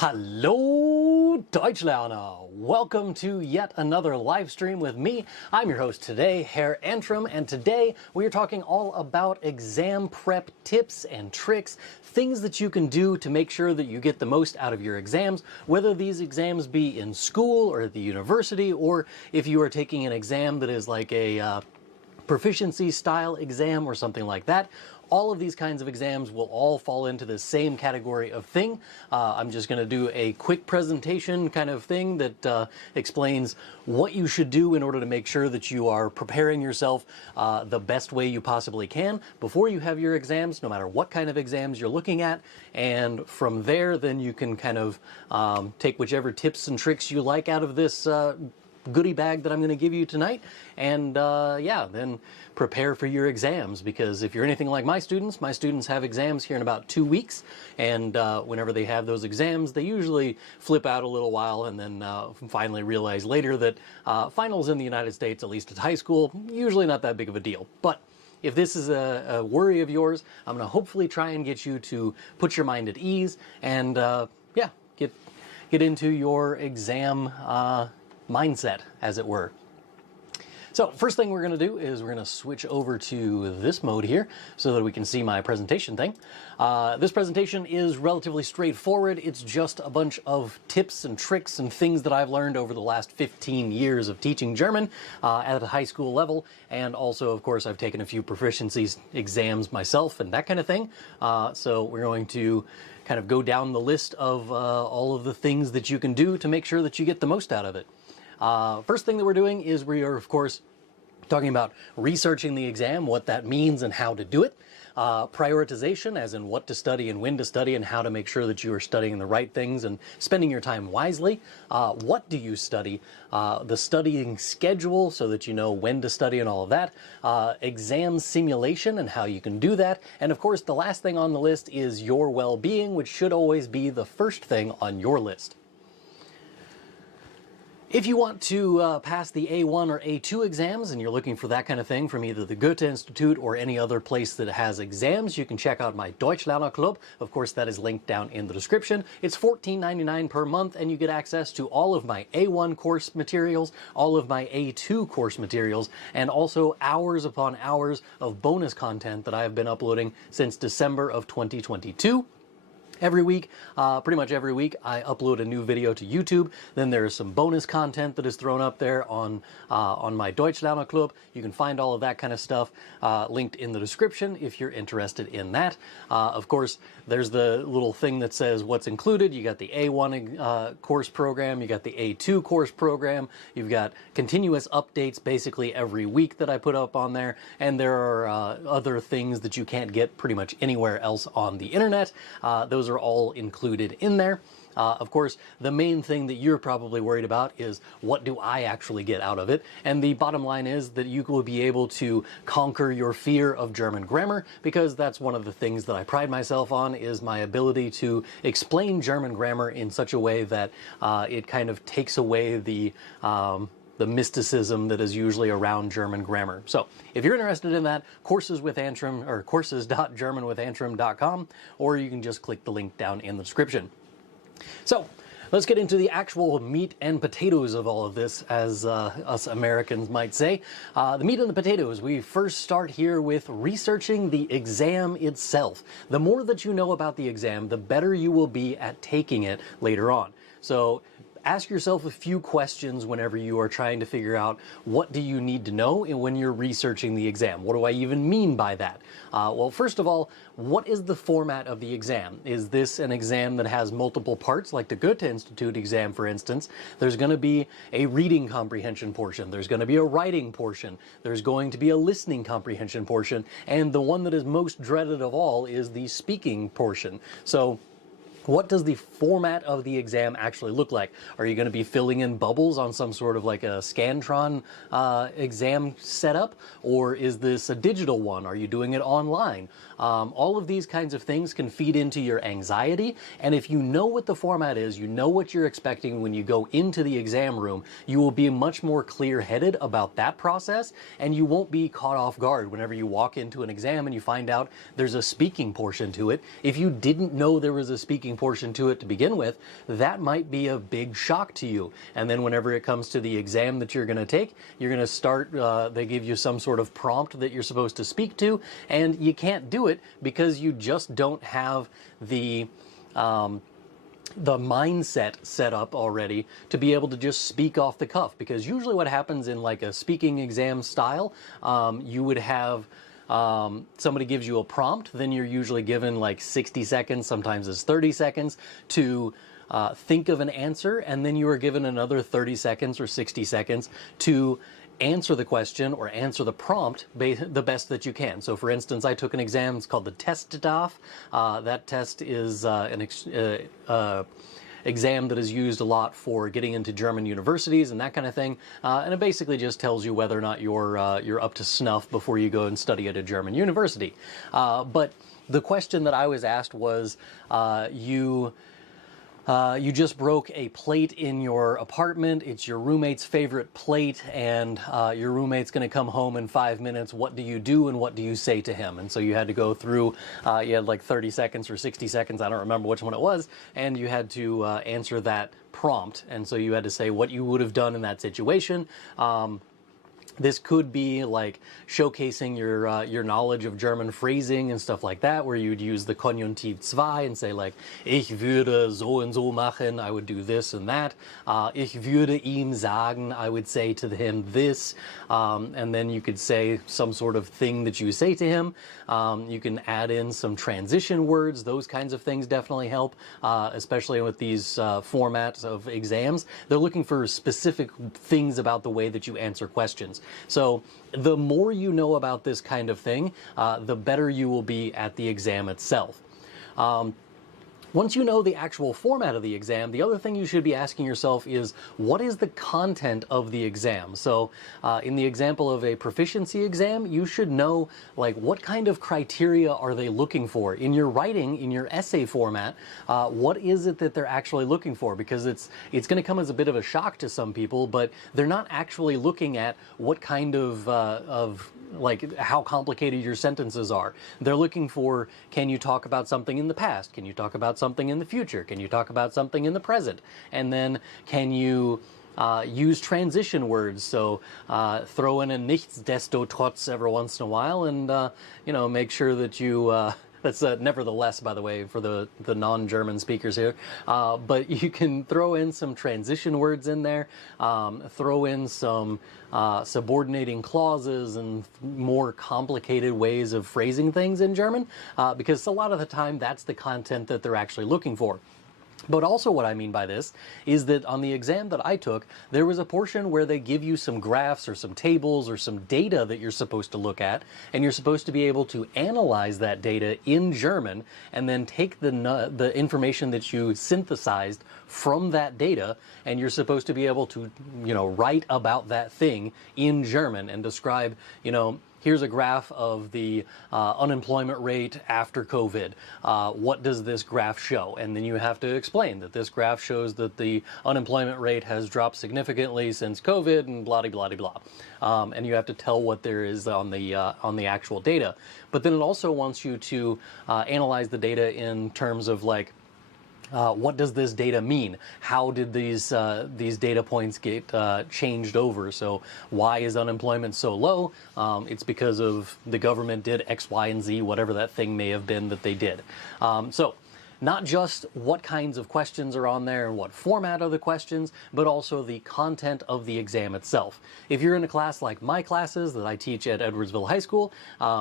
Hallo Deutschlerner! Welcome to yet another live stream with me. I'm your host today, Herr Antrim, and today we are talking all about exam prep tips and tricks, things that you can do to make sure that you get the most out of your exams, whether these exams be in school or at the university, or if you are taking an exam that is like a proficiency style exam or something like that. All of these kinds of exams will all fall into the same category of thing. I'm just going to do a quick presentation kind of thing that explains what you should do in order to make sure that you are preparing yourself the best way you possibly can before you have your exams, no matter what kind of exams you're looking at. And from there, then you can kind of take whichever tips and tricks you like out of this goodie bag that I'm going to give you tonight, and yeah, then prepare for your exams, because if you're anything like my students have exams here in about 2 weeks, and whenever they have those exams, they usually flip out a little while and then finally realize later that finals in the United States, at least at high school, usually not that big of a deal. But if this is a worry of yours, I'm going to hopefully try and get you to put your mind at ease and yeah, get into your exam mindset, as it were. So first thing we're going to do is we're going to switch over to this mode here so that we can see my presentation thing. This presentation is relatively straightforward. It's just a bunch of tips and tricks and things that I've learned over the last 15 years of teaching German at a high school level, and also, of course, I've taken a few proficiency exams myself and that kind of thing. So we're going to kind of go down the list of all of the things that you can do to make sure that you get the most out of it. First thing that we're doing is we are, of course, talking about researching the exam, what that means and how to do it. Prioritization, as in what to study and when to study and how to make sure that you are studying the right things and spending your time wisely. What do you study? The studying schedule, so that you know when to study and all of that. Exam simulation and how you can do that. And of course, the last thing on the list is your well-being, which should always be the first thing on your list. If you want to pass the A1 or A2 exams and you're looking for that kind of thing from either the Goethe Institute or any other place that has exams, you can check out my Deutschlerner Club. Of course, that is linked down in the description. It's $14.99 per month, and you get access to all of my A1 course materials, all of my A2 course materials, and also hours upon hours of bonus content that I have been uploading since December of 2022. Every week, pretty much every week, I upload a new video to YouTube. Then there is some bonus content that is thrown up there on my Deutschlerner Club. You can find all of that kind of stuff linked in the description if you're interested in that. Of course, there's the little thing that says what's included. You got the A1 course program, you got the A2 course program, you've got continuous updates basically every week that I put up on there, and there are other things that you can't get pretty much anywhere else on the internet. Those are all included in there. Of course, the main thing that you're probably worried about is, what do I actually get out of it? And the bottom line is that you will be able to conquer your fear of German grammar, because that's one of the things that I pride myself on, is my ability to explain German grammar in such a way that it kind of takes away the mysticism that is usually around German grammar. So if you're interested in that, courses with Antrim, or courses.germanwithantrim.com, or you can just click the link down in the description. So let's get into the actual meat and potatoes of all of this, as us Americans might say. The meat and the potatoes, we first start here with researching the exam itself. The more that you know about the exam, the better you will be at taking it later on. So ask yourself a few questions whenever you are trying to figure out what do you need to know when you're researching the exam. What do I even mean by that? Well, first of all, what is the format of the exam? Is this an exam that has multiple parts, like the Goethe Institute exam, for instance? There's going to be a reading comprehension portion, there's going to be a writing portion, there's going to be a listening comprehension portion, and the one that is most dreaded of all is the speaking portion. So what does the format of the exam actually look like? Are you going to be filling in bubbles on some sort of like a Scantron exam setup? Or is this a digital one? Are you doing it online? All of these kinds of things can feed into your anxiety. And if you know what the format is, you know what you're expecting when you go into the exam room, you will be much more clear-headed about that process, and you won't be caught off guard whenever you walk into an exam and you find out there's a speaking portion to it. If you didn't know there was a speaking portion to it to begin with, that might be a big shock to you. And then whenever it comes to the exam that you're going to take, you're going to start, they give you some sort of prompt that you're supposed to speak to, and you can't do it because you just don't have the mindset set up already to be able to just speak off the cuff. Because usually what happens in like a speaking exam style, you would have somebody gives you a prompt, then you're usually given like 60 seconds, sometimes it's 30 seconds to think of an answer, and then you are given another 30 seconds or 60 seconds to answer the question or answer the prompt the best that you can. So for instance, I took an exam, it's called the Testdarf. That test is an exam that is used a lot for getting into German universities and that kind of thing. And it basically just tells you whether or not you're up to snuff before you go and study at a German university. But the question that I was asked was, you just broke a plate in your apartment. It's your roommate's favorite plate, and your roommate's going to come home in 5 minutes. What do you do, and what do you say to him? And so you had to go through, you had like 30 seconds or 60 seconds, I don't remember which one it was, and you had to answer that prompt. And so you had to say what you would have done in that situation. This could be like showcasing your knowledge of German phrasing and stuff like that, where you'd use the Konjunktiv 2 and say like, ich würde so und so machen, I would do this and that. Ich würde ihm sagen, I would say to him this. And then you could say some sort of thing that you say to him. You can add in some transition words. Those kinds of things definitely help, especially with these formats of exams. They're looking for specific things about the way that you answer questions. So the more you know about this kind of thing, the better you will be at the exam itself. Once you know the actual format of the exam, the other thing you should be asking yourself is, what is the content of the exam? So in the example of a proficiency exam, you should know like what kind of criteria are they looking for? In your writing, in your essay format, what is it that they're actually looking for? Because it's going to come as a bit of a shock to some people, but they're not actually looking at what kind of like how complicated your sentences are. They're looking for, can you talk about something in the past? Can you talk about something in the future? Can you talk about something in the present? And then can you use transition words? So throw in a nichtsdestotrotz every once in a while, and you know, make sure that you that's nevertheless, by the way, for the non-German speakers here. But you can throw in some transition words in there, throw in some subordinating clauses and more complicated ways of phrasing things in German, because a lot of the time that's the content that they're actually looking for. But also what I mean by this is that on the exam that I took, there was a portion where they give you some graphs or some tables or some data that you're supposed to look at, and you're supposed to be able to analyze that data in German and then take the information that you synthesized from that data, and you're supposed to be able to, you know, write about that thing in German and describe, you know, here's a graph of the unemployment rate after COVID. What does this graph show? And then you have to explain that this graph shows that the unemployment rate has dropped significantly since COVID and blah, blah, blah, blah. And you have to tell what there is on the actual data. But then it also wants you to analyze the data in terms of like, what does this data mean? How did these data points get changed over? So why is unemployment so low? It's because of the government did X, Y, and Z, whatever that thing may have been that they did. So not just what kinds of questions are on there and what format are the questions, but also the content of the exam itself. If you're in a class like my classes that I teach at Edwardsville High School,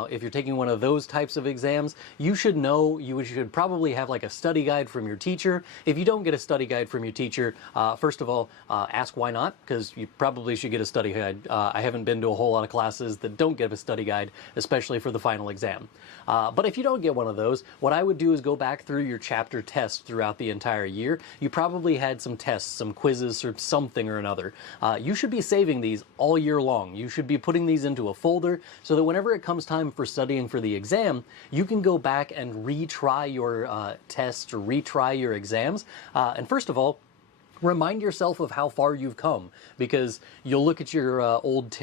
if you're taking one of those types of exams, you should know, you should probably have like a study guide from your teacher. If you don't get a study guide from your teacher, first of all, ask why not, because you probably should get a study guide. I haven't been to a whole lot of classes that don't get a study guide, especially for the final exam. But if you don't get one of those, what I would do is go back through your chapter tests throughout the entire year. You probably had some tests, some quizzes, or something or another. You should be saving these all year long. You should be putting these into a folder so that whenever it comes time for studying for the exam, you can go back and retry your tests or retry your exams. And first of all, remind yourself of how far you've come, because you'll look at your old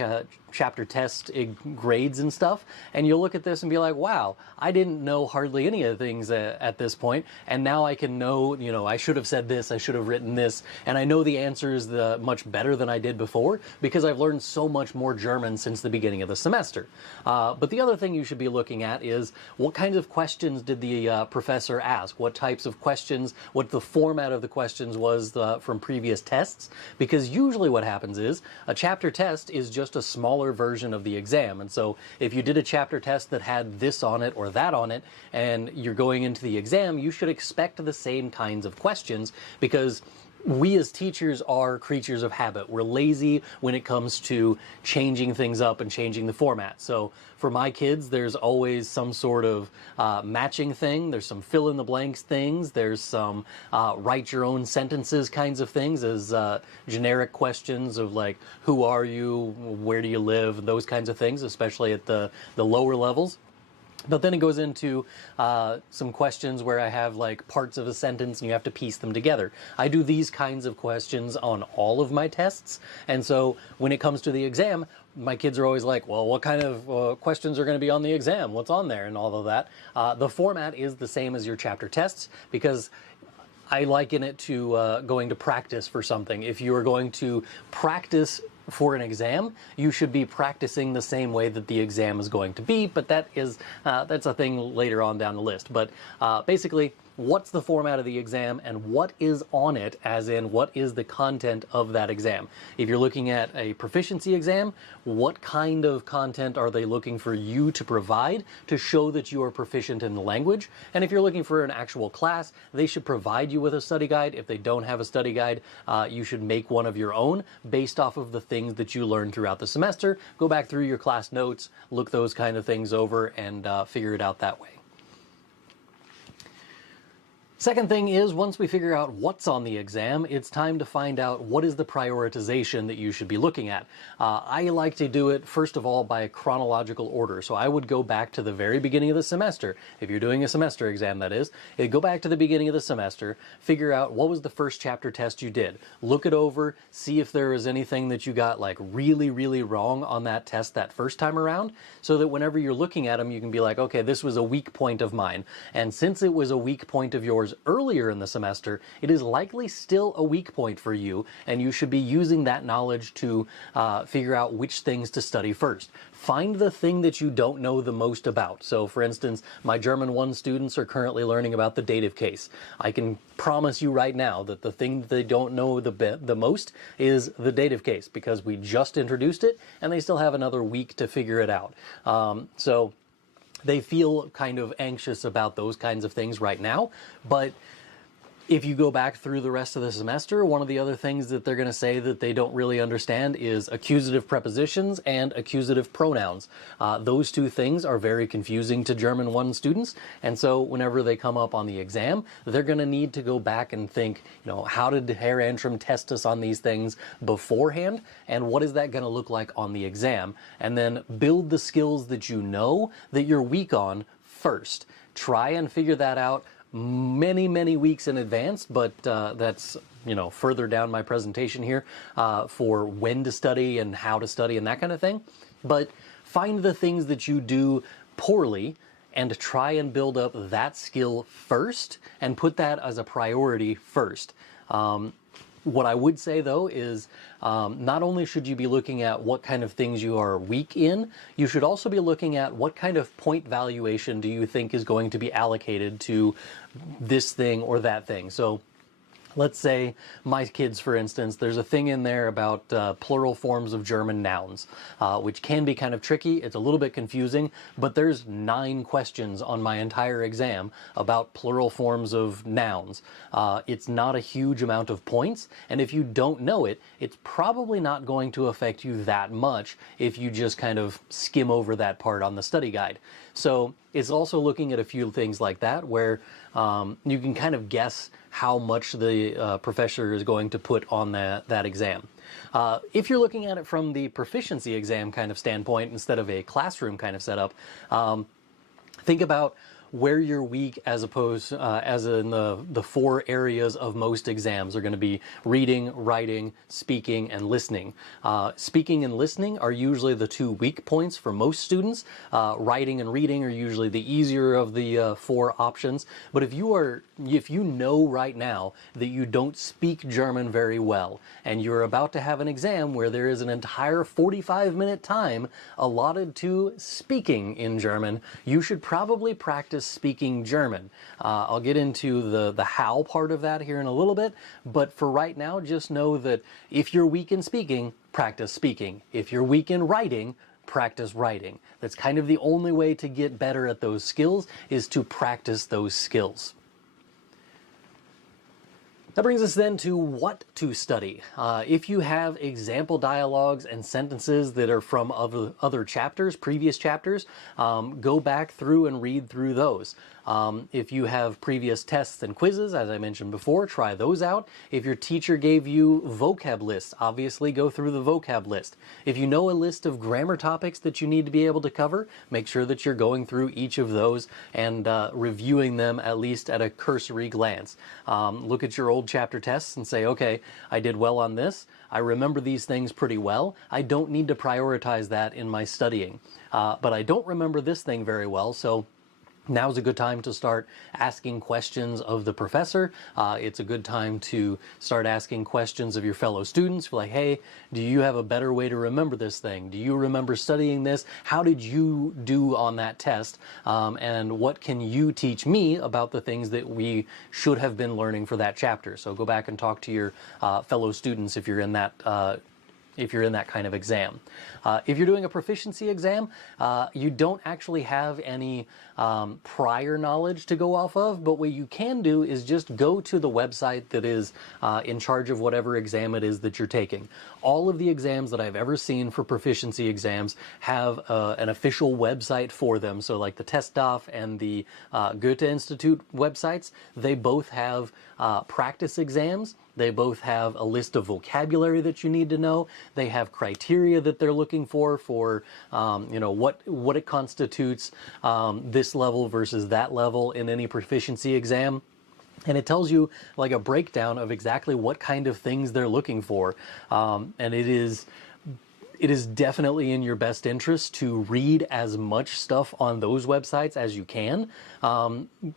chapter test grades and stuff, and you'll look at this and be like, wow, I didn't know hardly any of the things at this point, and now I can know, you know, I should have said this, I should have written this, and I know the answers much better than I did before because I've learned so much more German since the beginning of the semester. But the other thing you should be looking at is what kinds of questions did the professor ask? What types of questions, what the format of the questions was from previous tests? Because usually what happens is a chapter test is just a smaller version of the exam. And so if you did a chapter test that had this on it or that on it, and you're going into the exam, you should expect the same kinds of questions because we as teachers are creatures of habit. We're lazy when it comes to changing things up and changing the format. So for my kids, there's always some sort of matching thing. There's some fill in the blanks things. There's some write your own sentences kinds of things as generic questions of like, who are you? Where do you live? Those kinds of things, especially at the lower levels. But then it goes into some questions where I have like parts of a sentence and you have to piece them together. I do these kinds of questions on all of my tests. And so when it comes to the exam, my kids are always like, well, what kind of questions are going to be on the exam? What's on there? And all of that. The format is the same as your chapter tests because I liken it to going to practice for something. If you are going to practice for an exam, you should be practicing the same way that the exam is going to be, but that's a thing later on down the list. But basically, what's the format of the exam and what is on it, as in what is the content of that exam? If you're looking at a proficiency exam, what kind of content are they looking for you to provide to show that you are proficient in the language? And if you're looking for an actual class, they should provide you with a study guide. If they don't have a study guide, you should make one of your own based off of the things that you learned throughout the semester. Go back through your class notes, look those kind of things over, and figure it out that way. Second thing is, once we figure out what's on the exam, it's time to find out what is the prioritization that you should be looking at. I like to do it, first of all, by chronological order. So I would go back to the very beginning of the semester. If you're doing a semester exam, that is. Go back to the beginning of the semester, figure out what was the first chapter test you did. Look it over, see if there is anything that you got like really, really wrong on that test that first time around, so that whenever you're looking at them, you can be like, okay, this was a weak point of mine. And since it was a weak point of yours earlier in the semester, it is likely still a weak point for you, and you should be using that knowledge to figure out which things to study first. Find the thing that you don't know the most about. So for instance, my German 1 students are currently learning about the dative case. I can promise you right now that the thing that they don't know the most is the dative case, because we just introduced it and they still have another week to figure it out. So they feel kind of anxious about those kinds of things right now, but if you go back through the rest of the semester, one of the other things that they're going to say that they don't really understand is accusative prepositions and accusative pronouns. Those two things are very confusing to German 1 students, and so whenever they come up on the exam, they're going to need to go back and think, you know, how did Herr Antrim test us on these things beforehand, and what is that going to look like on the exam? And then build the skills that you know that you're weak on first. Try and figure that out many weeks in advance, but that's, you know, further down my presentation here for when to study and how to study and that kind of thing. But find the things that you do poorly and try and build up that skill first and put that as a priority first. What I would say, though, is not only should you be looking at what kind of things you are weak in, you should also be looking at what kind of point valuation do you think is going to be allocated to this thing or that thing. So let's say my kids, for instance, there's a thing in there about plural forms of German nouns, which can be kind of tricky. It's a little bit confusing, but there's 9 questions on my entire exam about plural forms of nouns. It's not a huge amount of points, and if you don't know it, it's probably not going to affect you that much if you just kind of skim over that part on the study guide. So it's also looking at a few things like that where you can kind of guess how much the professor is going to put on that exam. If you're looking at it from the proficiency exam kind of standpoint instead of a classroom kind of setup, think about where you're weak, as opposed as in the four areas of most exams are going to be reading, writing, speaking, and listening. Speaking and listening are usually the two weak points for most students. Writing and reading are usually the easier of the four options. But if you know right now that you don't speak German very well, and you're about to have an exam where there is an entire 45-minute time allotted to speaking in German, you should probably practice speaking German. I'll get into the how part of that here in a little bit, but for right now, just know that if you're weak in speaking, practice speaking. If you're weak in writing, practice writing. That's kind of the only way to get better at those skills, is to practice those skills. That brings us then to what to study. If you have example dialogues and sentences that are from other chapters, previous chapters, go back through and read through those. If you have previous tests and quizzes, as I mentioned before, try those out. If your teacher gave you vocab lists, obviously go through the vocab list. If you know a list of grammar topics that you need to be able to cover, make sure that you're going through each of those and reviewing them at least at a cursory glance. Look at your old chapter tests and say, okay, I did well on this. I remember these things pretty well. I don't need to prioritize that in my studying. But I don't remember this thing very well, so now's a good time to start asking questions of the professor. It's a good time to start asking questions of your fellow students. Like, hey, do you have a better way to remember this thing? Do you remember studying this? How did you do on that test? And what can you teach me about the things that we should have been learning for that chapter? So go back and talk to your fellow students if you're in that kind of exam. If you're doing a proficiency exam, you don't actually have any prior knowledge to go off of, but what you can do is just go to the website that is in charge of whatever exam it is that you're taking. All of the exams that I've ever seen for proficiency exams have an official website for them. So like the Testdorf and the Goethe Institute websites, they both have practice exams. They both have a list of vocabulary that you need to know. They have criteria that they're looking for what it constitutes this level versus that level in any proficiency exam. And it tells you like a breakdown of exactly what kind of things they're looking for. And it is definitely in your best interest to read as much stuff on those websites as you can.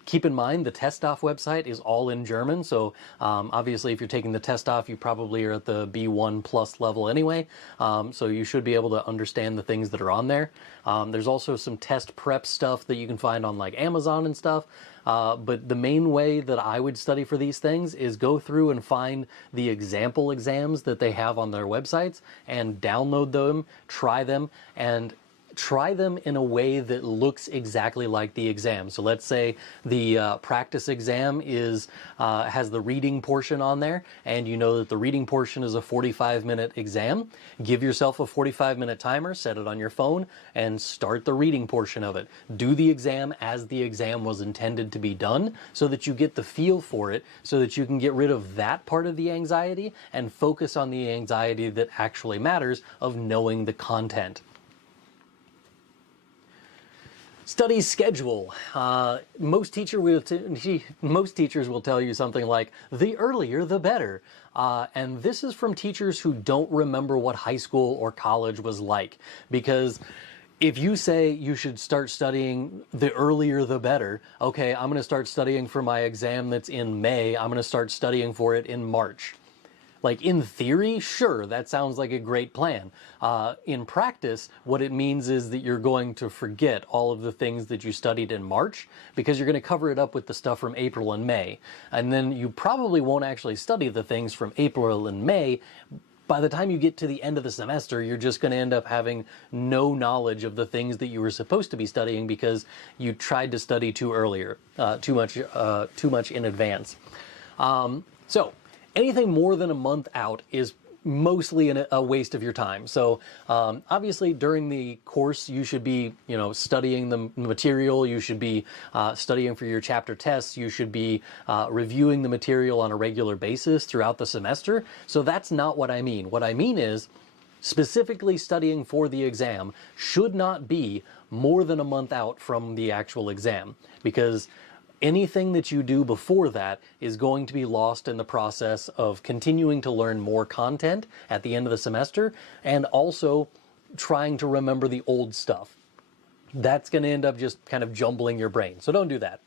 Keep in mind the Testdorf website is all in German, so obviously if you're taking the Testdorf, you probably are at the B1 plus level anyway, so you should be able to understand the things that are on there. There's also some test prep stuff that you can find on like Amazon and stuff. But the main way that I would study for these things is go through and find the example exams that they have on their websites and download them, try them, and try them in a way that looks exactly like the exam. So let's say the practice exam has the reading portion on there, and you know that the reading portion is a 45-minute exam. Give yourself a 45-minute timer, set it on your phone, and start the reading portion of it. Do the exam as the exam was intended to be done so that you get the feel for it, so that you can get rid of that part of the anxiety and focus on the anxiety that actually matters of knowing the content. Study schedule. Most teachers will tell you something like, the earlier the better. And this is from teachers who don't remember what high school or college was like. Because if you say you should start studying the earlier the better, okay, I'm going to start studying for my exam that's in May, I'm going to start studying for it in March. Like in theory, sure, that sounds like a great plan. In practice, what it means is that you're going to forget all of the things that you studied in March because you're going to cover it up with the stuff from April and May. And then you probably won't actually study the things from April and May. By the time you get to the end of the semester, you're just going to end up having no knowledge of the things that you were supposed to be studying because you tried to study too much in advance. So anything more than a month out is mostly a waste of your time. So obviously during the course you should be studying the material, you should be studying for your chapter tests, you should be reviewing the material on a regular basis throughout the semester. So that's not what I mean. What I mean is specifically studying for the exam should not be more than a month out from the actual exam, because anything that you do before that is going to be lost in the process of continuing to learn more content at the end of the semester, and also trying to remember the old stuff. That's going to end up just kind of jumbling your brain. So don't do that.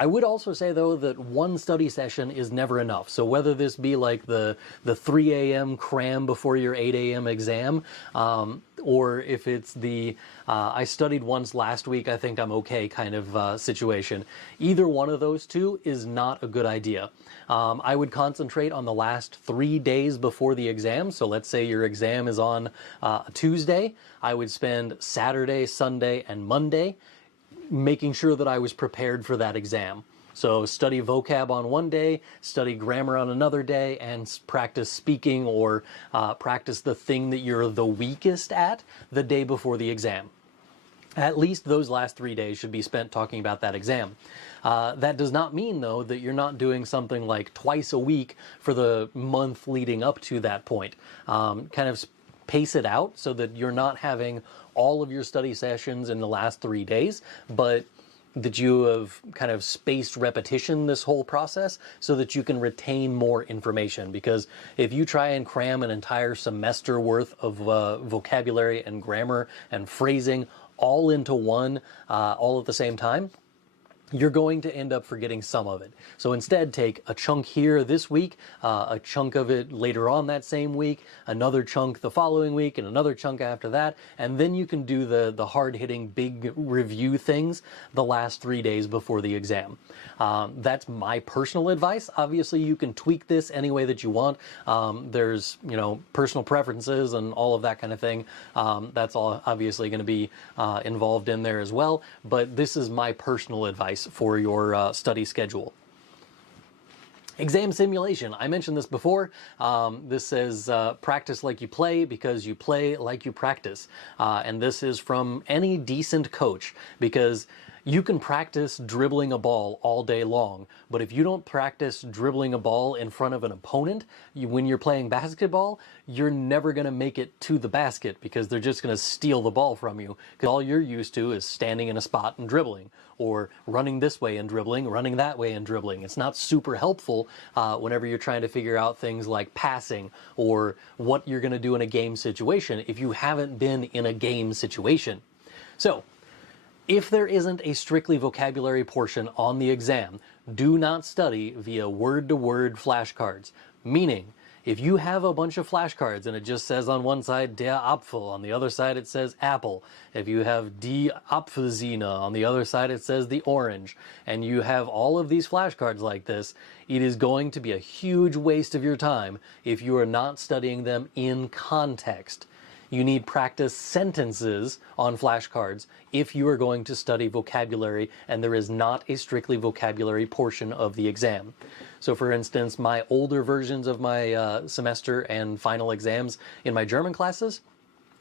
I would also say, though, that one study session is never enough. So whether this be like the 3 a.m. cram before your 8 a.m. exam, or if it's the I studied once last week, I think I'm okay kind of situation, either one of those two is not a good idea. I would concentrate on the last 3 days before the exam. So let's say your exam is on a Tuesday. I would spend Saturday, Sunday, and Monday making sure that I was prepared for that exam. So study vocab on one day, study grammar on another day, and practice speaking or practice the thing that you're the weakest at the day before the exam. At least those last 3 days should be spent talking about that exam. That does not mean, though, that you're not doing something like twice a week for the month leading up to that point. Kind of pace it out so that you're not having all of your study sessions in the last 3 days, but that you have kind of spaced repetition this whole process so that you can retain more information. Because if you try and cram an entire semester worth of vocabulary and grammar and phrasing all into one all at the same time, you're going to end up forgetting some of it. So instead, take a chunk here this week, a chunk of it later on that same week, another chunk the following week, and another chunk after that, and then you can do the hard-hitting big review things the last 3 days before the exam. That's my personal advice. Obviously, you can tweak this any way that you want. There's, personal preferences and all of that kind of thing. That's all obviously going to be involved in there as well, but this is my personal advice for your study schedule. Exam simulation. I mentioned this before. This says practice like you play because you play like you practice. And this is from any decent coach, because you can practice dribbling a ball all day long, but if you don't practice dribbling a ball in front of an opponent, when you're playing basketball, you're never going to make it to the basket because they're just going to steal the ball from you, because all you're used to is standing in a spot and dribbling, or running this way and dribbling, running that way and dribbling. It's not super helpful whenever you're trying to figure out things like passing or what you're going to do in a game situation if you haven't been in a game situation. So, if there isn't a strictly vocabulary portion on the exam, do not study via word-to-word flashcards. Meaning, if you have a bunch of flashcards and it just says on one side der Apfel, on the other side it says apple. If you have die Apfelsine, on the other side it says the orange, and you have all of these flashcards like this, it is going to be a huge waste of your time if you are not studying them in context. You need practice sentences on flashcards if you are going to study vocabulary and there is not a strictly vocabulary portion of the exam. So for instance, my older versions of my semester and final exams in my German classes,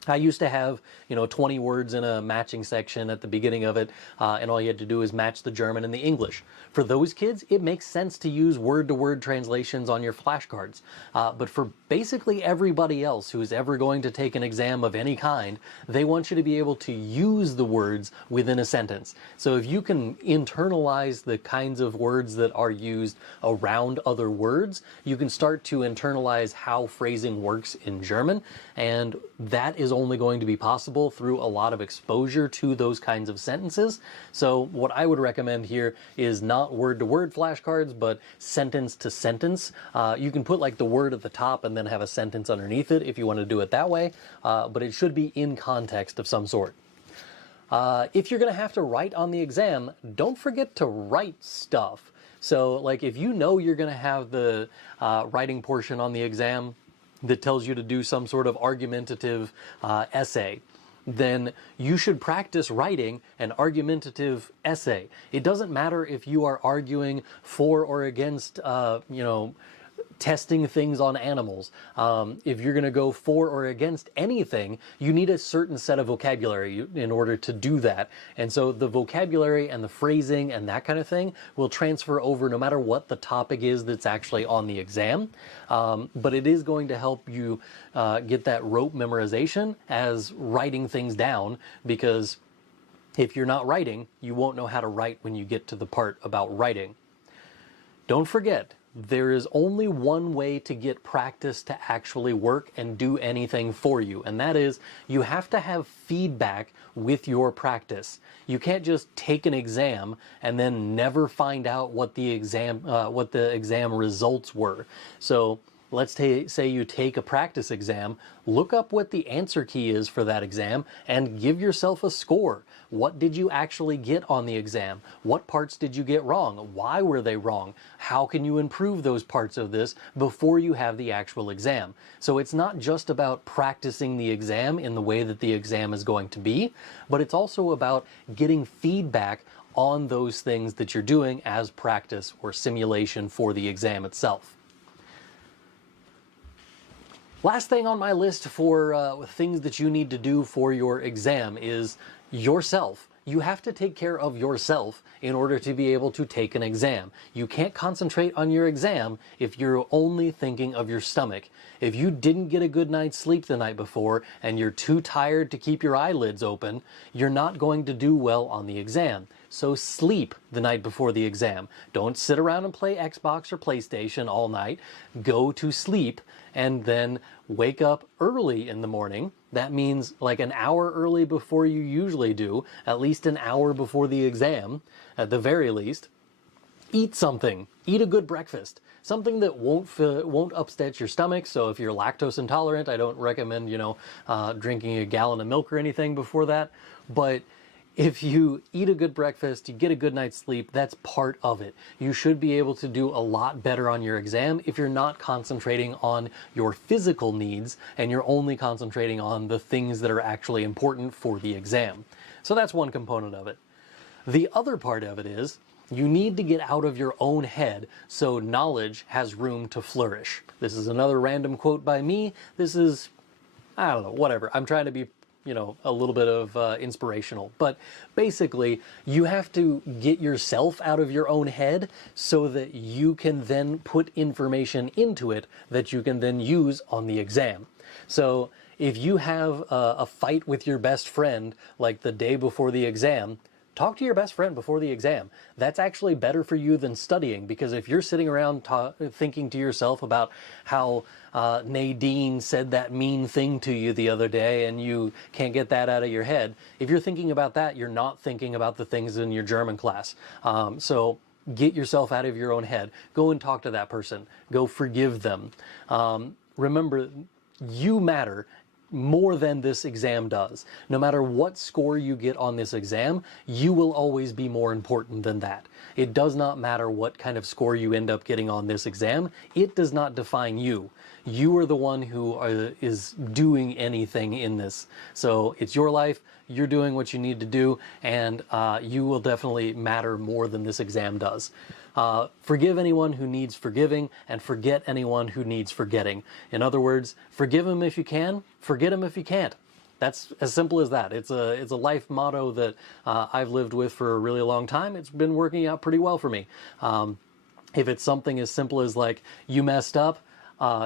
I used to have, 20 words in a matching section at the beginning of it, and all you had to do is match the German and the English. For those kids, it makes sense to use word-to-word translations on your flashcards. But for basically everybody else who's ever going to take an exam of any kind, they want you to be able to use the words within a sentence. So if you can internalize the kinds of words that are used around other words, you can start to internalize how phrasing works in German, and that is only going to be possible through a lot of exposure to those kinds of sentences. So what I would recommend here is not word-to-word flashcards, but sentence to sentence. You can put like the word at the top and then have a sentence underneath it if you want to do it that way, but it should be in context of some sort. If you're going to have to write on the exam, don't forget to write stuff. So like if you know you're going to have the writing portion on the exam that tells you to do some sort of argumentative essay, then you should practice writing an argumentative essay. It doesn't matter if you are arguing for or against, testing things on animals. If you're going to go for or against anything, you need a certain set of vocabulary in order to do that. And so the vocabulary and the phrasing and that kind of thing will transfer over no matter what the topic is that's actually on the exam. But it is going to help you get that rote memorization as writing things down, because if you're not writing, you won't know how to write when you get to the part about writing. Don't forget, there is only one way to get practice to actually work and do anything for you, and that is you have to have feedback with your practice. You can't just take an exam and then never find out what the exam results were. So let's say you take a practice exam, look up what the answer key is for that exam and give yourself a score. What did you actually get on the exam? What parts did you get wrong? Why were they wrong? How can you improve those parts of this before you have the actual exam? So it's not just about practicing the exam in the way that the exam is going to be, but it's also about getting feedback on those things that you're doing as practice or simulation for the exam itself. Last thing on my list for things that you need to do for your exam is yourself. You have to take care of yourself in order to be able to take an exam. You can't concentrate on your exam if you're only thinking of your stomach. If you didn't get a good night's sleep the night before and you're too tired to keep your eyelids open, you're not going to do well on the exam. So sleep the night before the exam. Don't sit around and play Xbox or PlayStation all night. Go to sleep and then wake up early in the morning. That means like an hour early before you usually do, at least an hour before the exam, at the very least. Eat something. Eat a good breakfast. Something that won't upset your stomach. So if you're lactose intolerant, I don't recommend, drinking a gallon of milk or anything before that. But if you eat a good breakfast, you get a good night's sleep, that's part of it. You should be able to do a lot better on your exam if you're not concentrating on your physical needs and you're only concentrating on the things that are actually important for the exam. So that's one component of it. The other part of it is you need to get out of your own head so knowledge has room to flourish. This is another random quote by me. This is, I don't know, whatever. I'm trying to be a little bit of inspirational. But basically, you have to get yourself out of your own head so that you can then put information into it that you can then use on the exam. So if you have a fight with your best friend like the day before the exam, talk to your best friend before the exam. That's actually better for you than studying, because if you're sitting around thinking to yourself about how Nadine said that mean thing to you the other day and you can't get that out of your head, if you're thinking about that, you're not thinking about the things in your German class. So get yourself out of your own head. Go and talk to that person. Go forgive them. Remember, you matter more than this exam does. No matter what score you get on this exam, you will always be more important than that. It does not matter what kind of score you end up getting on this exam. It does not define you. You are the one who is doing anything in this. So it's your life, you're doing what you need to do, and you will definitely matter more than this exam does. Forgive anyone who needs forgiving, and forget anyone who needs forgetting. In other words, forgive them if you can, forget them if you can't. That's as simple as that. It's a life motto that I've lived with for a really long time. It's been working out pretty well for me. If it's something as simple as like, you messed up,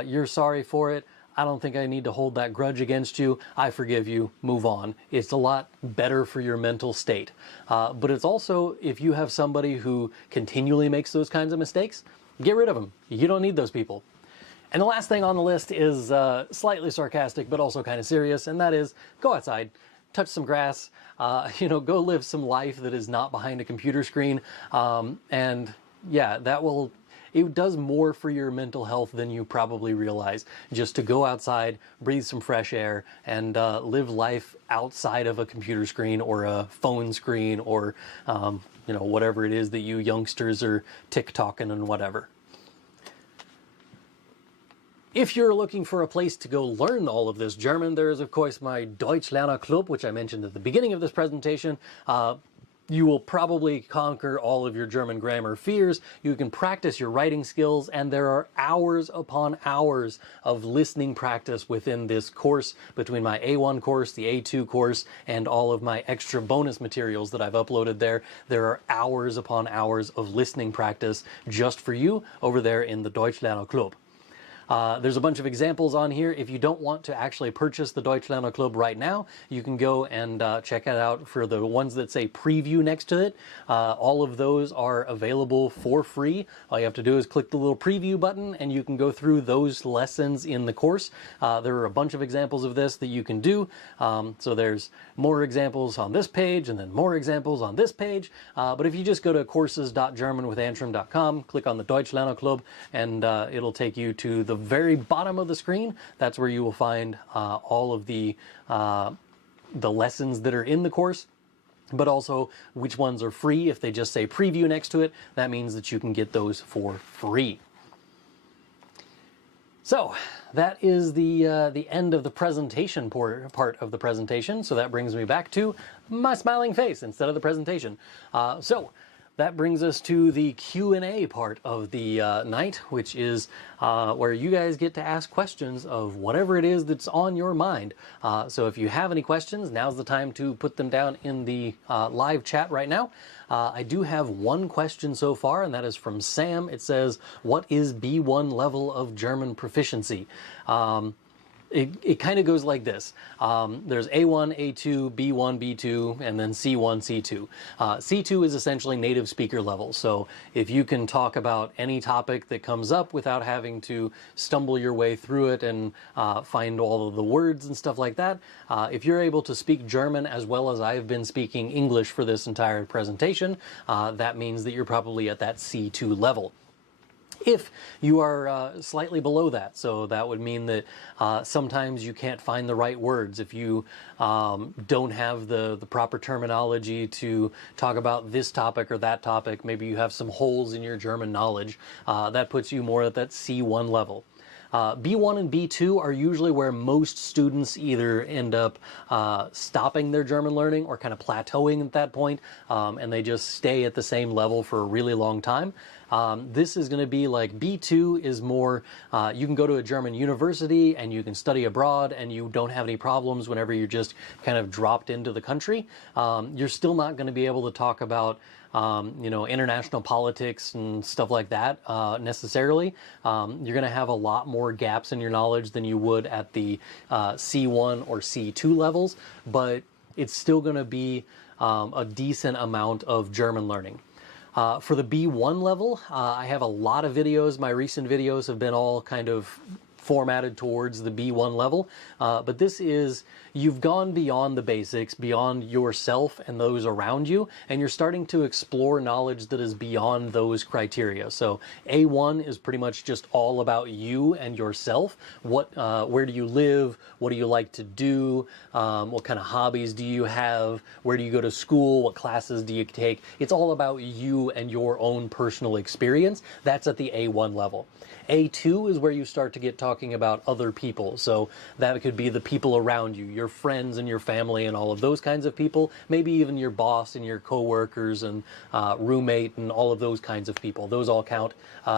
you're sorry for it, I don't think I need to hold that grudge against you. I forgive you. Move on. It's a lot better for your mental state. But it's also, if you have somebody who continually makes those kinds of mistakes, get rid of them. You don't need those people. And the last thing on the list is slightly sarcastic, but also kind of serious, and that is go outside, touch some grass, go live some life that is not behind a computer screen. And yeah, it does more for your mental health than you probably realize, just to go outside, breathe some fresh air, and live life outside of a computer screen or a phone screen or whatever it is that you youngsters are TikToking and whatever. If you're looking for a place to go learn all of this German, there is of course my Deutschlerner Club, which I mentioned at the beginning of this presentation. You will probably conquer all of your German grammar fears. You can practice your writing skills, and there are hours upon hours of listening practice within this course, between my A1 course, the A2 course, and all of my extra bonus materials that I've uploaded there. There are hours upon hours of listening practice just for you over there in the Deutschlerner Club. There's a bunch of examples on here. If you don't want to actually purchase the Deutschlerner Club right now, you can go and check it out for the ones that say preview next to it. All of those are available for free. All you have to do is click the little preview button and you can go through those lessons in the course. There are a bunch of examples of this that you can do. So there's more examples on this page and then more examples on this page. But if you just go to courses.germanwithantrim.com, click on the Deutschlerner Club, and it'll take you to the very bottom of the screen. That's where you will find all of the lessons that are in the course, but also which ones are free. If they just say preview next to it, that means that you can get those for free. So that is the end of the presentation part of the presentation. So that brings me back to my smiling face instead of the presentation. So that brings us to the Q&A part of the night, which is where you guys get to ask questions of whatever it is that's on your mind. So if you have any questions, now's the time to put them down in the live chat right now. I do have one question so far, and that is from Sam. It says, what is B1 level of German proficiency? It kind of goes like this. There's A1, A2, B1, B2, and then C1, C2. C2 is essentially native speaker level. So if you can talk about any topic that comes up without having to stumble your way through it and find all of the words and stuff like that, if you're able to speak German as well as I've been speaking English for this entire presentation, that means that you're probably at that C2 level. If you are slightly below that, so that would mean that sometimes you can't find the right words. If you don't have the proper terminology to talk about this topic or that topic, maybe you have some holes in your German knowledge, that puts you more at that C1 level. B1 and B2 are usually where most students either end up stopping their German learning or kind of plateauing at that point, and they just stay at the same level for a really long time. This is going to be like B2 is more, you can go to a German university and you can study abroad and you don't have any problems whenever you're just kind of dropped into the country. You're still not going to be able to talk about international politics and stuff like that necessarily. You're going to have a lot more gaps in your knowledge than you would at the C1 or C2 levels, but it's still going to be a decent amount of German learning. For the B1 level, I have a lot of videos. My recent videos have been all kind of formatted towards the B1 level, but this is, you've gone beyond the basics, beyond yourself and those around you, and you're starting to explore knowledge that is beyond those criteria. So A1 is pretty much just all about you and yourself. Where do you live? What do you like to do? What kind of hobbies do you have? Where do you go to school? What classes do you take? It's all about you and your own personal experience. That's at the A1 level. A2 is where you start to get talking about other people. So that could be the people around you, your friends and your family and all of those kinds of people, maybe even your boss and your coworkers and roommate and all of those kinds of people. Those all count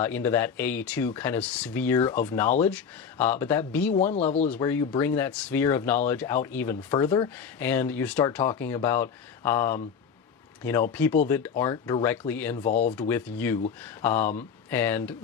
into that A2 kind of sphere of knowledge. But that B1 level is where you bring that sphere of knowledge out even further, and you start talking about people that aren't directly involved with you, and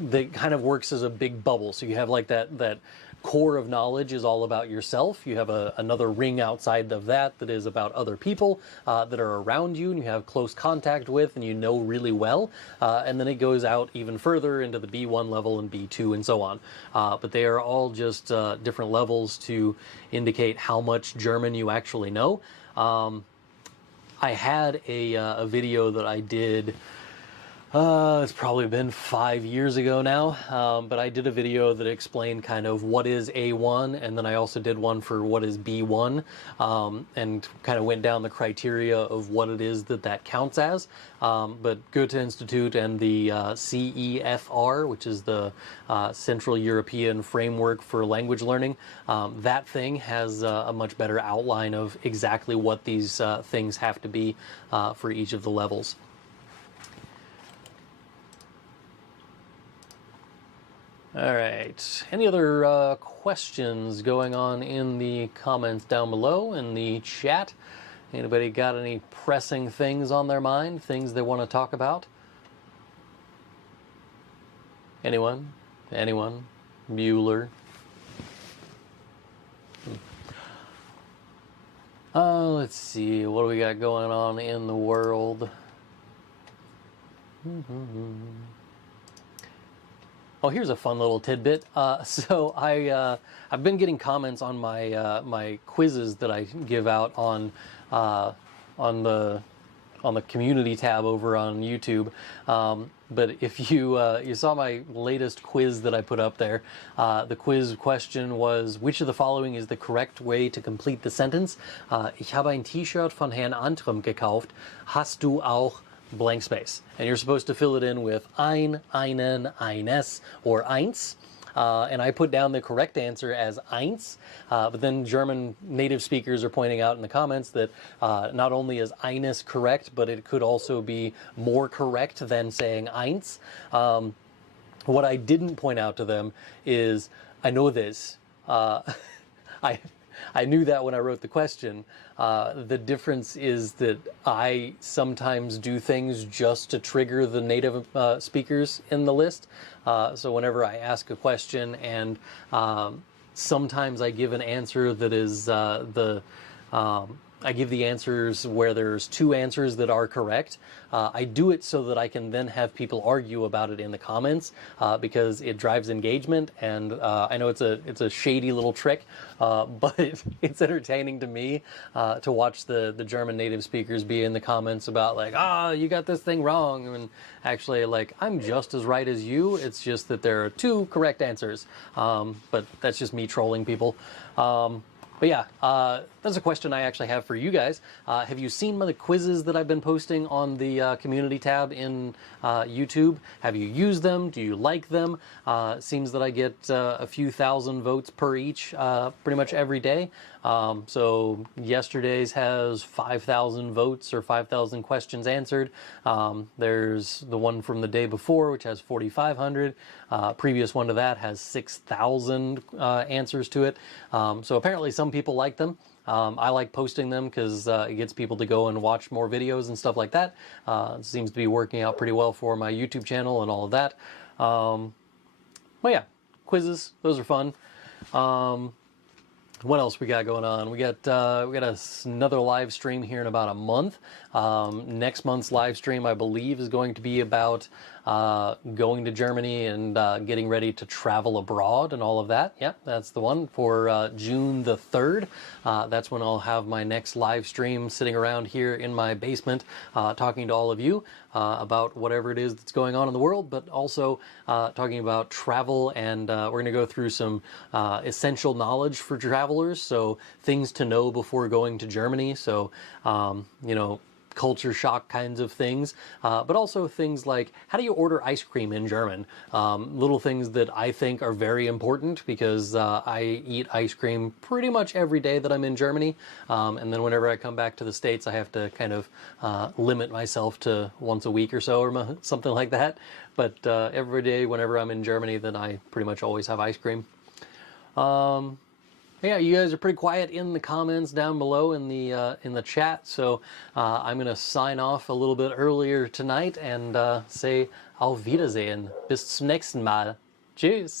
that kind of works as a big bubble. So you have like that core of knowledge is all about yourself. You have another ring outside of that is about other people that are around you and you have close contact with and you know really well. And then it goes out even further into the B1 level and B2 and so on. But they are all just different levels to indicate how much German you actually know. I had a video that I did It's probably been 5 years ago now, but I did a video that explained kind of what is A1, and then I also did one for what is B1, and kind of went down the criteria of what it is that counts as. But Goethe Institute and the CEFR, which is the Central European Framework for Language Learning, that thing has a much better outline of exactly what these things have to be for each of the levels. All right, any other questions going on in the comments down below, in the chat? Anybody got any pressing things on their mind, things they want to talk about? Anyone? Anyone? Bueller? Let's see, what do we got going on in the world? Oh, here's a fun little tidbit. So I've been getting comments on my my quizzes that I give out on the community tab over on YouTube. But if you you saw my latest quiz that I put up there, the quiz question was, which of the following is the correct way to complete the sentence? Ich habe ein T-Shirt von Herrn Antrim gekauft. Hast du auch blank space? And you're supposed to fill it in with einen, eines, or eins. And I put down the correct answer as eins, but then German native speakers are pointing out in the comments that not only is eines correct, but it could also be more correct than saying eins. What I didn't point out to them is, I know this. I knew that when I wrote the question. The difference is that I sometimes do things just to trigger the native speakers in the list. So whenever I ask a question and sometimes I give an answer that is I give the answers where there's two answers that are correct. I do it so that I can then have people argue about it in the comments because it drives engagement, and I know it's a shady little trick, but it's entertaining to me to watch the German native speakers be in the comments about like, you got this thing wrong, and actually like, I'm just as right as you, it's just that there are two correct answers, but that's just me trolling people. But yeah, that's a question I actually have for you guys. Have you seen the quizzes that I've been posting on the community tab in YouTube? Have you used them? Do you like them? It seems that I get a few thousand votes per each pretty much every day. So yesterday's has 5,000 votes or 5,000 questions answered. There's the one from the day before, which has 4,500. Previous one to that has 6,000 answers to it. So apparently some people like them. I like posting them because it gets people to go and watch more videos and stuff like that. It seems to be working out pretty well for my YouTube channel and all of that. Well, yeah, quizzes, those are fun. What else we got going on? We got another live stream here in about a month. Next month's live stream, I believe, is going to be about going to Germany and getting ready to travel abroad and all of that. Yep, that's the one for June the 3rd. That's when I'll have my next live stream sitting around here in my basement talking to all of you about whatever it is that's going on in the world, but also talking about travel, and we're going to go through some essential knowledge for travelers, so things to know before going to Germany. So, you know, culture shock kinds of things, but also things like, how do you order ice cream in German? Little things that I think are very important because I eat ice cream pretty much every day that I'm in Germany, and then whenever I come back to the States I have to kind of limit myself to once a week or so or something like that, but every day whenever I'm in Germany then I pretty much always have ice cream. Yeah, you guys are pretty quiet in the comments down below in the chat, so I'm going to sign off a little bit earlier tonight and say Auf Wiedersehen. Bis zum nächsten Mal. Tschüss.